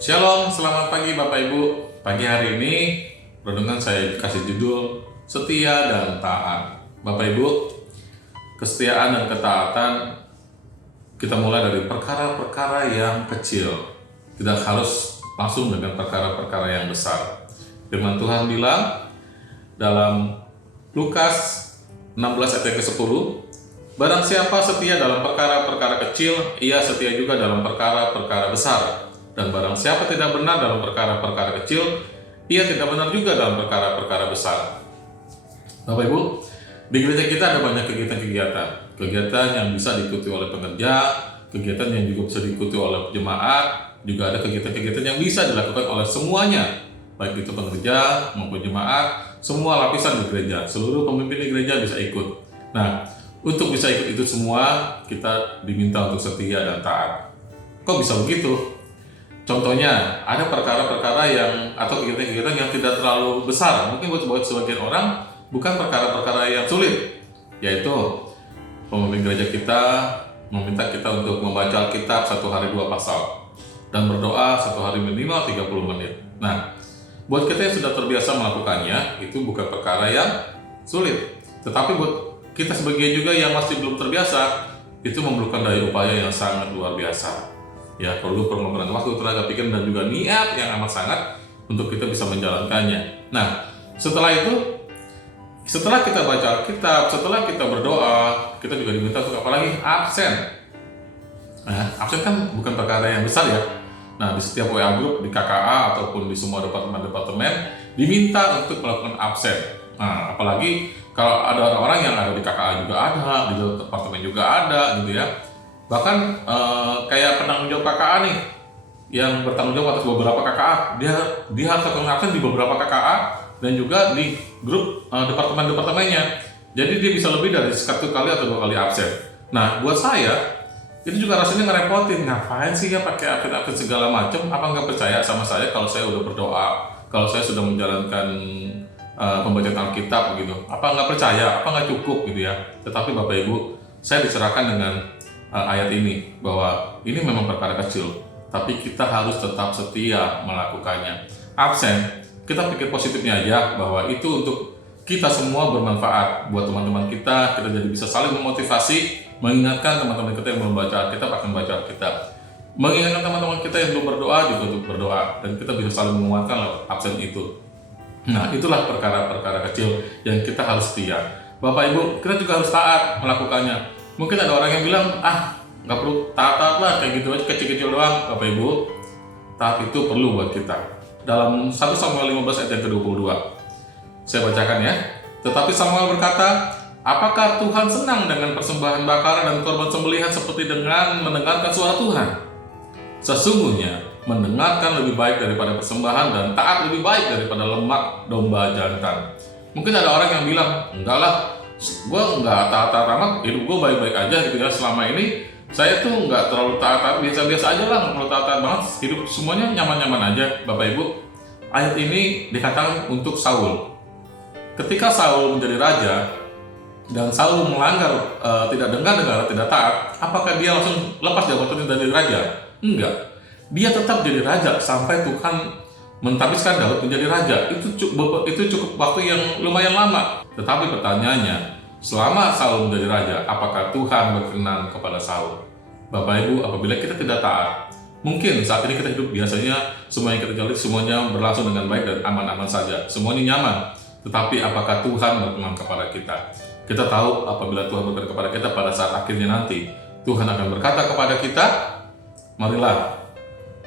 Shalom, selamat pagi Bapak Ibu. Pagi hari ini renungan saya kasih judul Setia dan Taat. Bapak Ibu, kesetiaan dan ketaatan kita mulai dari perkara-perkara yang kecil. Tidak harus langsung dengan perkara-perkara yang besar. Firman Tuhan bilang dalam Lukas 16 ayat ke-10, barang siapa setia dalam perkara-perkara kecil, ia setia juga dalam perkara-perkara besar. Dan barang siapa tidak benar dalam perkara-perkara kecil, ia tidak benar juga dalam perkara-perkara besar. Bapak Ibu, di gereja kita ada banyak kegiatan-kegiatan. Kegiatan yang bisa diikuti oleh pekerja, kegiatan yang juga bisa diikuti oleh jemaat, juga ada kegiatan-kegiatan yang bisa dilakukan oleh semuanya, baik itu pekerja maupun jemaat, semua lapisan di gereja, seluruh pemimpin di gereja bisa ikut. Nah, untuk bisa ikut itu semua, kita diminta untuk setia dan taat. Kok bisa begitu? Contohnya, ada perkara-perkara yang atau kegiatan-kegiatan yang tidak terlalu besar. Mungkin buat sebagian orang bukan perkara-perkara yang sulit, yaitu pemimpin gereja kita meminta kita untuk membaca Alkitab 1 hari 2 pasal dan berdoa 1 hari minimal 30 menit. Nah, buat kita yang sudah terbiasa melakukannya, itu bukan perkara yang sulit. Tetapi buat kita sebagian juga yang masih belum terbiasa, itu memerlukan daya upaya yang sangat luar biasa. Ya, perlu pengorbanan waktu, tenaga pikiran, dan juga niat yang amat sangat untuk kita bisa menjalankannya. Nah, setelah itu, setelah kita baca Alkitab, setelah kita berdoa, kita juga diminta untuk apalagi absen. Nah, absen kan bukan perkara yang besar ya. Nah, di setiap WA group, di KKA, ataupun di semua departemen-departemen, diminta untuk melakukan absen. Nah, apalagi kalau ada orang-orang yang ada di KKA juga ada, di departemen juga ada, gitu ya. Bahkan kayak penanggung jawab KKA nih, yang bertanggung jawab atas beberapa KKA, dia harus melakukan absen di beberapa KKA dan juga di grup departemen-departemennya. Jadi dia bisa lebih dari 1 kali atau 2 kali absen. Nah, buat saya itu juga rasanya ngerepotin. Ngapain sih ya pakai absen segala macam? Apa nggak percaya sama saya kalau saya udah berdoa, kalau saya sudah menjalankan pembacaan Alkitab gitu? Apa nggak percaya? Apa nggak cukup gitu ya? Tetapi Bapak Ibu, saya dicerahkan dengan ayat ini bahwa ini memang perkara kecil, tapi kita harus tetap setia melakukannya. Absen, kita pikir positifnya aja bahwa itu untuk kita semua bermanfaat. Buat teman-teman kita jadi bisa saling memotivasi, mengingatkan teman-teman kita yang belum baca Alkitab akan baca Alkitab, mengingatkan teman-teman kita yang belum berdoa juga untuk berdoa, dan kita bisa saling menguatkan lewat absen itu. Nah, itulah perkara-perkara kecil yang kita harus setia. Bapak Ibu, kita juga harus taat melakukannya. Mungkin ada orang yang bilang, nggak perlu taat lah, kayak gitu aja, kecil-kecil doang. Bapak Ibu, taat itu perlu buat kita. Dalam 1 Samuel 15 ayat yang ke-22, saya bacakan ya. Tetapi Samuel berkata, apakah Tuhan senang dengan persembahan bakaran dan korban sembelihan seperti dengan mendengarkan suara Tuhan? Sesungguhnya, mendengarkan lebih baik daripada persembahan dan taat lebih baik daripada lemak domba jantan. Mungkin ada orang yang bilang, enggak lah, gue nggak taat-taat amat, hidup gue baik-baik aja gitu ya. Selama ini saya tuh nggak terlalu taat-taat, biasa-biasa aja lah, nggak perlu taat-taat banget, hidup semuanya nyaman-nyaman aja. Bapak Ibu, ayat ini dikatakan untuk Saul. Ketika Saul menjadi raja dan Saul melanggar, tidak dengar, tidak taat, apakah dia langsung lepas jabatannya dari raja? Enggak, dia tetap jadi raja sampai Tuhan mentabiskan Daud menjadi raja. Itu cukup waktu yang lumayan lama. Tetapi pertanyaannya, selama Saul menjadi raja, apakah Tuhan berkenan kepada Saul? Bapak Ibu, apabila kita tidak taat, mungkin saat ini kita hidup biasanya semua yang kita jalani semuanya berlangsung dengan baik dan aman-aman saja, semuanya nyaman. Tetapi apakah Tuhan berkenan kepada kita? Kita tahu apabila Tuhan berkenan kepada kita pada saat akhirnya nanti, Tuhan akan berkata kepada kita, marilah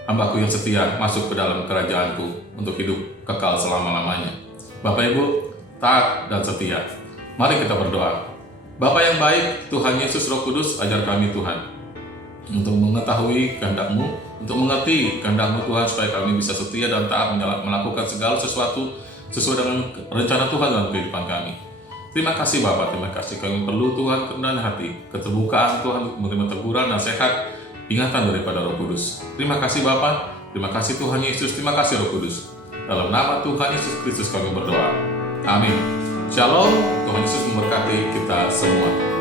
hambaku yang setia masuk ke dalam kerajaanku untuk hidup kekal selama-lamanya. Bapak Ibu, taat dan setia. Mari kita berdoa. Bapa yang baik, Tuhan Yesus Roh Kudus, ajar kami Tuhan untuk mengetahui kehendak-Mu, untuk mengerti kehendak-Mu Tuhan, supaya kami bisa setia dan taat melakukan segala sesuatu sesuai dengan rencana Tuhan dalam kehidupan kami. Terima kasih Bapak, terima kasih. Kami perlu Tuhan kerendahan hati, keterbukaan Tuhan untuk menerima teguran, nasihat, ingatan daripada Roh Kudus. Terima kasih Bapa, terima kasih Tuhan Yesus, terima kasih Roh Kudus. Dalam nama Tuhan Yesus Kristus kami berdoa. Amin. Shalom, Tuhan Yesus memberkati kita semua.